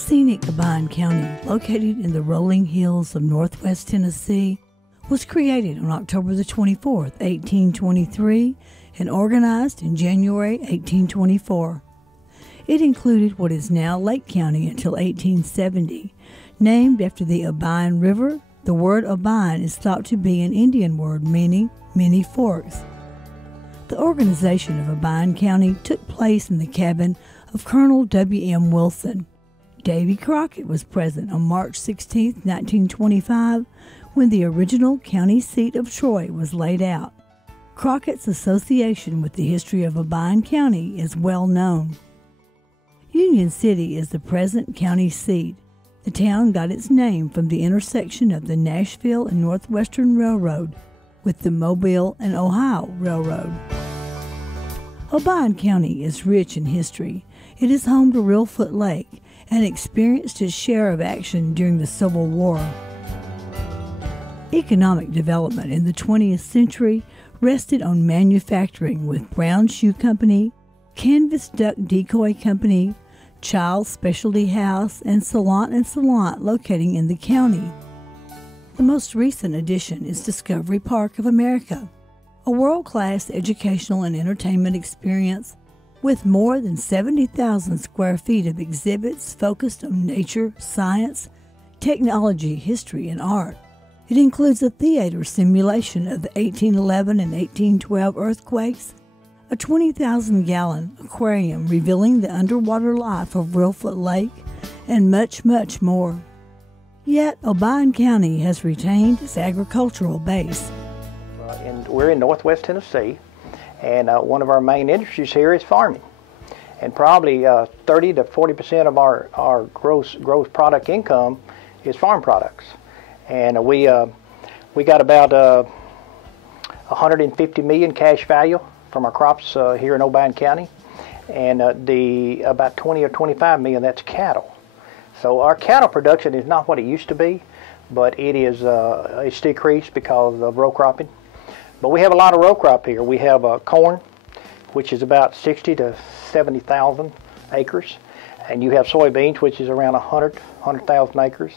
Scenic Obion County, located in the rolling hills of northwest Tennessee, was created on October the 24th, 1823, and organized in January 1824. It included what is now Lake County until 1870. Named after the Obion River, the word Obion is thought to be an Indian word meaning many forks. The organization of Obion County took place in the cabin of Colonel W.M. Wilson. Davy Crockett was present on March 16, 1925, when the original county seat of Troy was laid out. Crockett's association with the history of Obion County is well known. Union City is the present county seat. The town got its name from the intersection of the Nashville and Northwestern Railroad with the Mobile and Ohio Railroad. Obion County is rich in history. It is home to Reelfoot Lake and experienced its share of action during the Civil War. Economic development in the 20th century rested on manufacturing with Brown Shoe Company, Canvas Duck Decoy Company, Child's Specialty House, and Salon & Salon locating in the county. The most recent addition is Discovery Park of America, a world-class educational and entertainment experience with more than 70,000 square feet of exhibits focused on nature, science, technology, history, and art. It includes a theater simulation of the 1811 and 1812 earthquakes, a 20,000-gallon aquarium revealing the underwater life of Reelfoot Lake, and much, much more. Yet, Obion County has retained its agricultural base. We're in northwest Tennessee, and one of our main industries here is farming. And probably 30 to 40% of our gross product income is farm products. And we got about 150 million cash value from our crops here in Obion County, and about 20 or 25 million, that's cattle. So our cattle production is not what it used to be, but it's decreased because of row cropping. But we have a lot of row crop here. We have corn, which is about 60 to 70,000 acres, and you have soybeans, which is around 100,000 acres.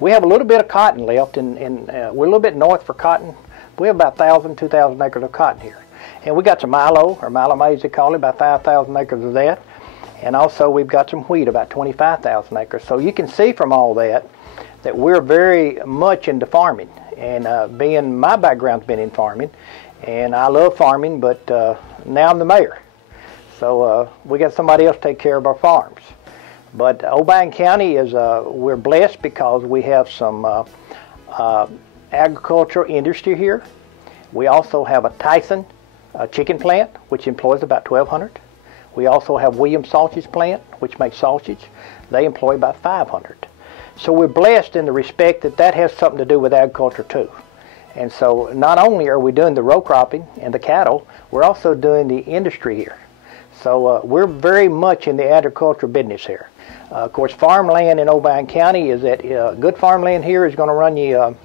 We have a little bit of cotton left, and we're a little bit north for cotton. We have about 1,000, 2,000 acres of cotton here. And we got some milo, or milo maize they call it, about 5,000 acres of that. And also we've got some wheat, about 25,000 acres. So you can see from all that we're very much into farming. And my background's been in farming, and I love farming, but now I'm the mayor. So we got somebody else to take care of our farms. But Obion County we're blessed because we have some agricultural industry here. We also have a Tyson chicken plant, which employs about 1,200. We also have Williams Sausage Plant, which makes sausage. They employ about 500. So we're blessed in the respect that has something to do with agriculture too. And so not only are we doing the row cropping and the cattle, we're also doing the industry here. So we're very much in the agricultural business here. Of course, farmland in Obion County is that good farmland here is going to run you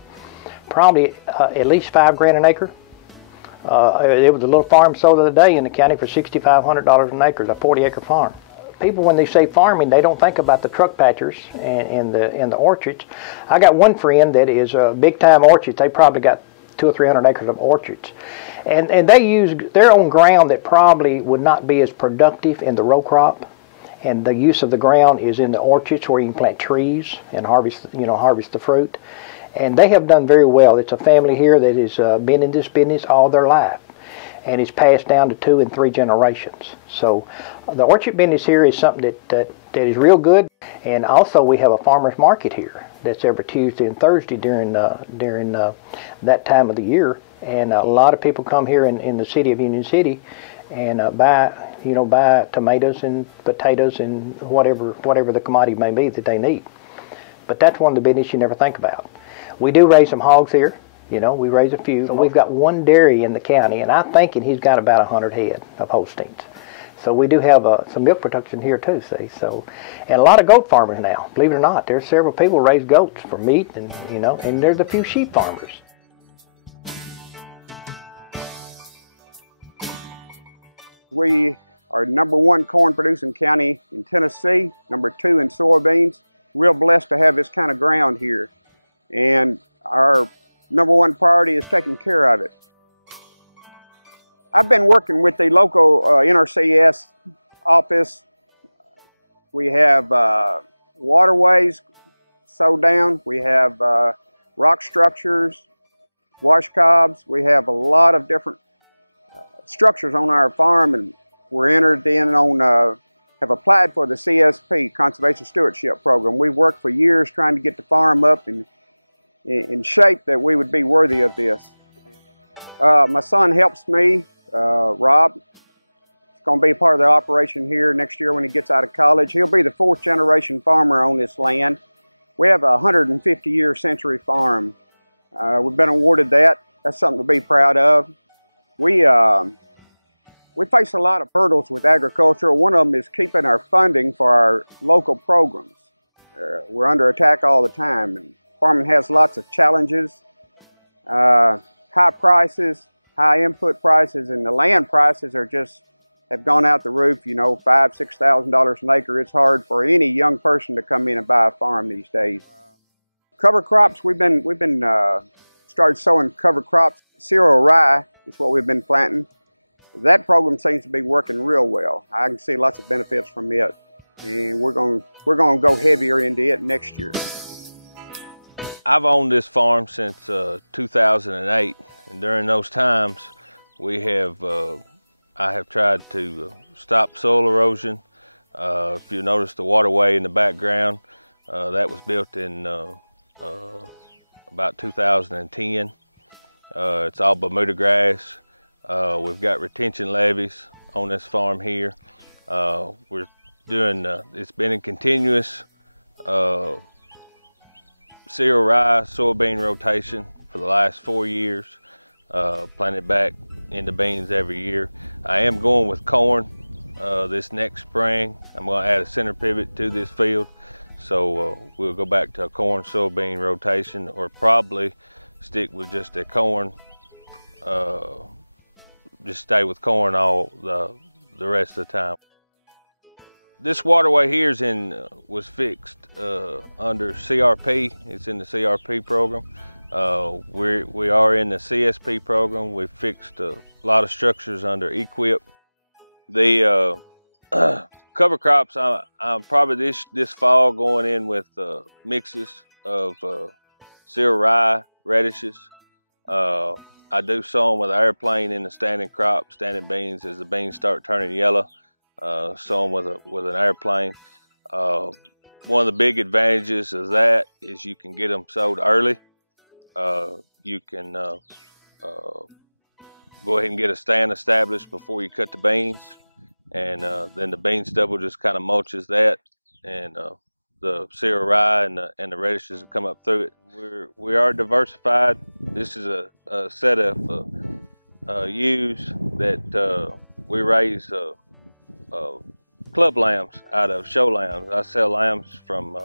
probably at least $5,000 an acre. There was a little farm sold the other day in the county for $6,500 an acre, a 40-acre farm. People, when they say farming, they don't think about the truck patchers and the orchards. I got one friend that is big-time orchards. They probably got 200 or 300 acres of orchards. And they use their own ground that probably would not be as productive in the row crop. And the use of the ground is in the orchards where you can plant trees and harvest the fruit. And they have done very well. It's a family here that has been in this business all their life, and it's passed down to 2 and 3 generations. So the orchard business here is something that is real good. And also we have a farmer's market here that's every Tuesday and Thursday during that time of the year. And a lot of people come here in the city of Union City and buy tomatoes and potatoes and whatever the commodity may be that they need. But that's one of the business you never think about. We do raise some hogs here. We raise a few. So we've got one dairy in the county, and I'm thinking he's got about 100 head of Holsteins. So we do have some milk production here too, see. So, and a lot of goat farmers now. Believe it or not, there's several people who raise goats for meat, and and there's a few sheep farmers. We are #1 corn producing county in Tennessee, #2 in soybeans, real blessed to have this kind of ground here. And our #1 priority is taking care of it. I've been working with the local NRCS office. We have waterways sewed down. We have rock structures, wash cobs. We have a lot of different structures on our farm, and we're entered in on, have applied for the CSP, Conservation Stewardship Program. We've worked for years trying to get the farm up in shape that we would be worthy of this. My son helps me, Rob. He's going to be part of the operation here next year when he gets out of college. He'll be the 4th generation farmer on this land. We have a 150-year century farm. We've been awarded that. That's something to be proud of. We face a lot of hurdles with agriculture. One of them is keeping our funding for our local programs. We're under attack all the time, and farming has lots of challenges. High prices, high input prices, and the land prices have gone out the roof. You know, $5,000, $6,000 an acre. It's hard for any young person to come in and buy a farm these days. Cover crops, we've been started sowing cover crops. Cereal rye is what we've been planting. That program seems to be working real well. I can see lots of benefits from it, and we're going to go heavier into it next year. I've owned this farm since 2008, and during those times, I have tried to stop soil erosion. If you notice the waterway in the background, that was built in about 2010. It's all Bermuda grass. We've got retention levees on this farm here. We're doing, it's been in continuous cereal rye soybean rotation for the last 4 years. Planted back into beans every year. I am going with corn this next spring. I'm going to add a center pivot to this field. So we'll go back to a corn soybean rotation, or probably stick with just a corn, just stay with corn all the rest of the time. This waterway here was fixed under CRP. It's in the CRP program. We are in the CSP program. We've fixed a lot of structures under EQIP. The cover crops, I'm probably this fall going in with mixes of cereal rye, radishes. I do sow them with an airplane in the standing crop, standing beans. As the beans start turning yellow, sow them with an airplane. One of the big advantages of that is you can get them sowed early. You can go ahead and get a stand established before you cut the beans, and then the bean stubble just kind of mulches that, and the cereal rye and the radishes will come up through it. We are diversified. This is a set of ewes that we raise club lambs out of, show lambs. I sell lambs from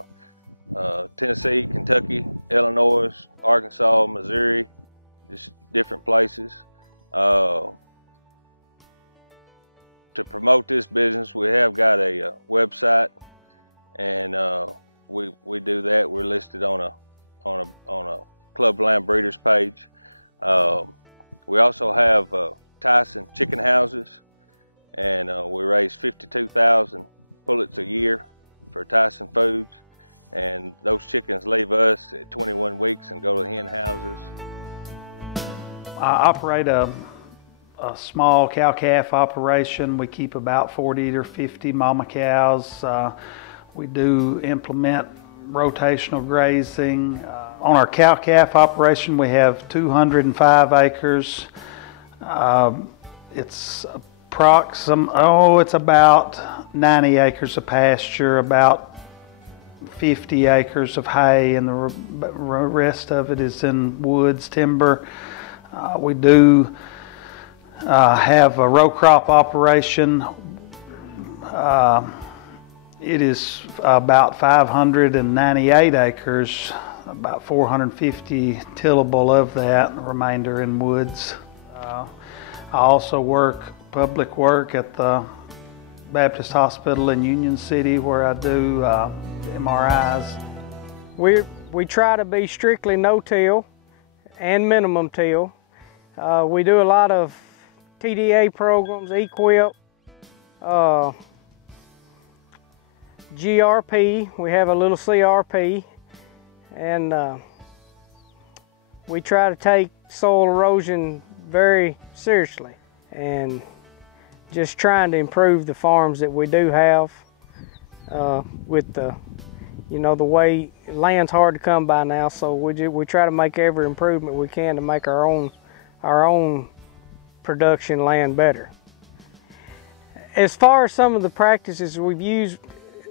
Tennessee, Kentucky, Illinois, Arkansas, Missouri, just different places. To promote this business, we have got a website, and we do that. We're listed on a Club Lamb Breeders page. We also have Tyson chicken houses, and we raise 52,000 pullets a year for Tyson Foods, and those chickens leave us at 21 weeks and go to hen houses. I operate a small cow-calf operation. We keep about 40 or 50 mama cows. We do implement rotational grazing. On our cow-calf operation, we have 205 acres. It's it's about 90 acres of pasture, about 50 acres of hay, and the rest of it is in woods, timber. We do have a row crop operation. It is about 598 acres, about 450 tillable of that, the remainder in woods. I also work public work at the Baptist Hospital in Union City, where I do MRIs. We try to be strictly no-till and minimum till. We do a lot of TDA programs, EQIP, GRP. We have a little CRP, and we try to take soil erosion very seriously and just trying to improve the farms that we do have with the, the way land's hard to come by now, so we try to make every improvement we can to make our own production land better. As far as some of the practices we've used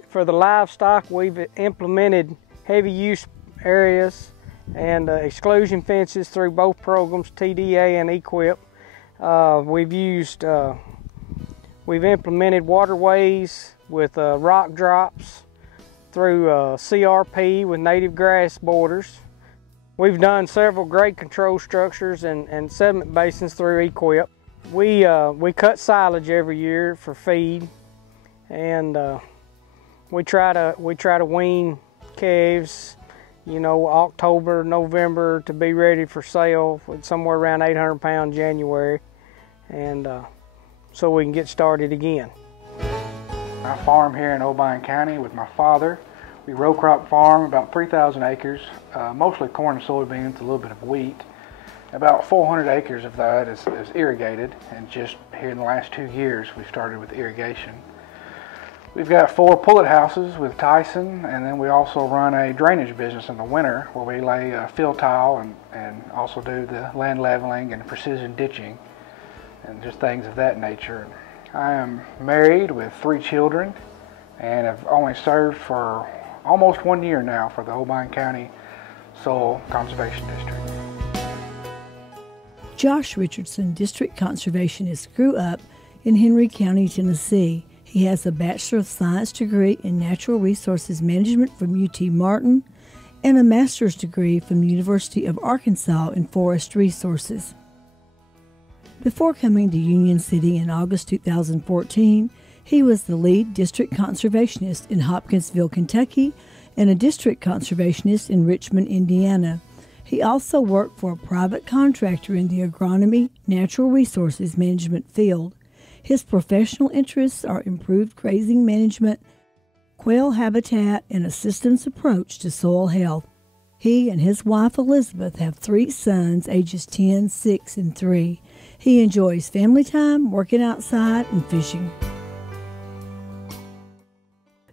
for the livestock, we've implemented heavy use areas and exclusion fences through both programs, TDA and EQIP. We've implemented waterways with rock drops through CRP with native grass borders. We've done several grade control structures and sediment basins through EQIP. We cut silage every year for feed, and we try to wean calves, October, November, to be ready for sale with somewhere around 800 pounds January, and so we can get started again. I farm here in Obion County with my father. We row crop farm about 3,000 acres, mostly corn and soybeans, a little bit of wheat. About 400 acres of that is irrigated, and just here in the last 2 years we've started with irrigation. We've got 4 pullet houses with Tyson, and then we also run a drainage business in the winter where we lay fill tile and also do the land leveling and precision ditching and just things of that nature. I am married with 3 children and have only served for almost 1 year now for the Obion County Soil Conservation District. Josh Richardson, District Conservationist, grew up in Henry County, Tennessee. He has a Bachelor of Science degree in Natural Resources Management from UT Martin and a Master's degree from the University of Arkansas in Forest Resources. Before coming to Union City in August 2014, he was the lead District Conservationist in Hopkinsville, Kentucky, and a District Conservationist in Richmond, Indiana. He also worked for a private contractor in the agronomy, natural resources management field. His professional interests are improved grazing management, quail habitat, and a systems approach to soil health. He and his wife Elizabeth have 3 sons ages 10, 6, and 3. He enjoys family time, working outside, and fishing.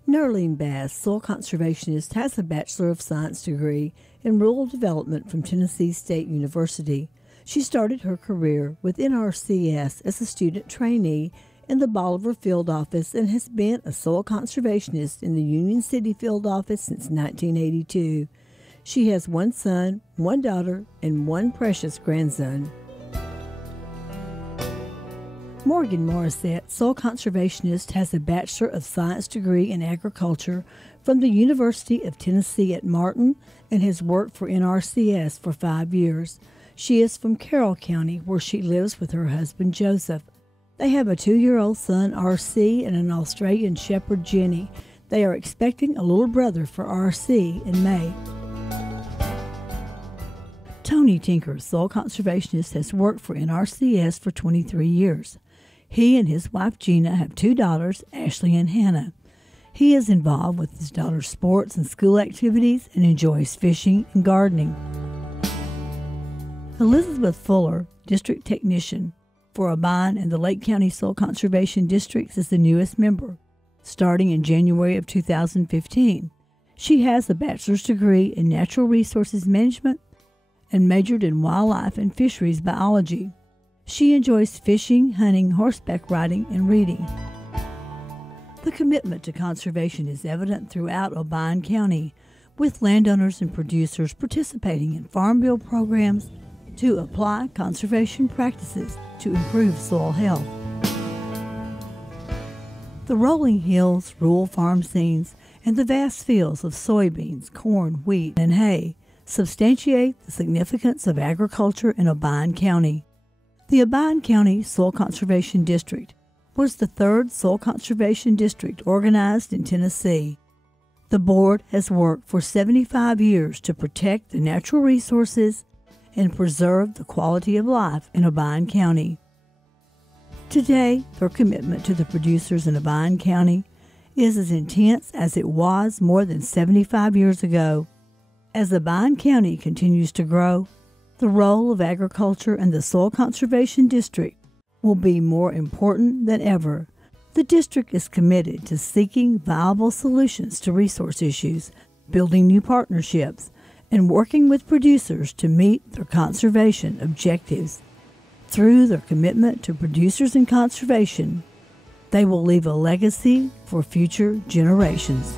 Nerlene Bass, soil conservationist, has a Bachelor of Science degree in Rural Development from Tennessee State University. She started her career with NRCS as a student trainee in the Bolivar Field Office and has been a soil conservationist in the Union City Field Office since 1982. She has 1 son, 1 daughter, and 1 precious grandson. Morgan Morissette, soil conservationist, has a Bachelor of Science degree in Agriculture from the University of Tennessee at Martin and has worked for NRCS for 5 years. She is from Carroll County, where she lives with her husband Joseph. They have a 2-year-old son, RC, and an Australian Shepherd, Jenny. They are expecting a little brother for RC in May. Tony Tinker, soil conservationist, has worked for NRCS for 23 years. He and his wife Gina have 2 daughters, Ashley and Hannah. He is involved with his daughter's sports and school activities and enjoys fishing and gardening. Elizabeth Fuller, District Technician for Obion and the Lake County Soil Conservation Districts, is the newest member, starting in January of 2015. She has a bachelor's degree in Natural Resources Management and majored in Wildlife and Fisheries Biology. She enjoys fishing, hunting, horseback riding, and reading. The commitment to conservation is evident throughout Obion County, with landowners and producers participating in Farm Bill programs to apply conservation practices to improve soil health. The rolling hills, rural farm scenes, and the vast fields of soybeans, corn, wheat, and hay substantiate the significance of agriculture in Obion County. The Obion County Soil Conservation District was the 3rd soil conservation district organized in Tennessee. The board has worked for 75 years to protect the natural resources and preserve the quality of life in Obion County. Today, their commitment to the producers in Obion County is as intense as it was more than 75 years ago. As Obion County continues to grow, the role of agriculture and the Soil Conservation District will be more important than ever. The district is committed to seeking viable solutions to resource issues, building new partnerships, and working with producers to meet their conservation objectives. Through their commitment to producers and conservation, they will leave a legacy for future generations.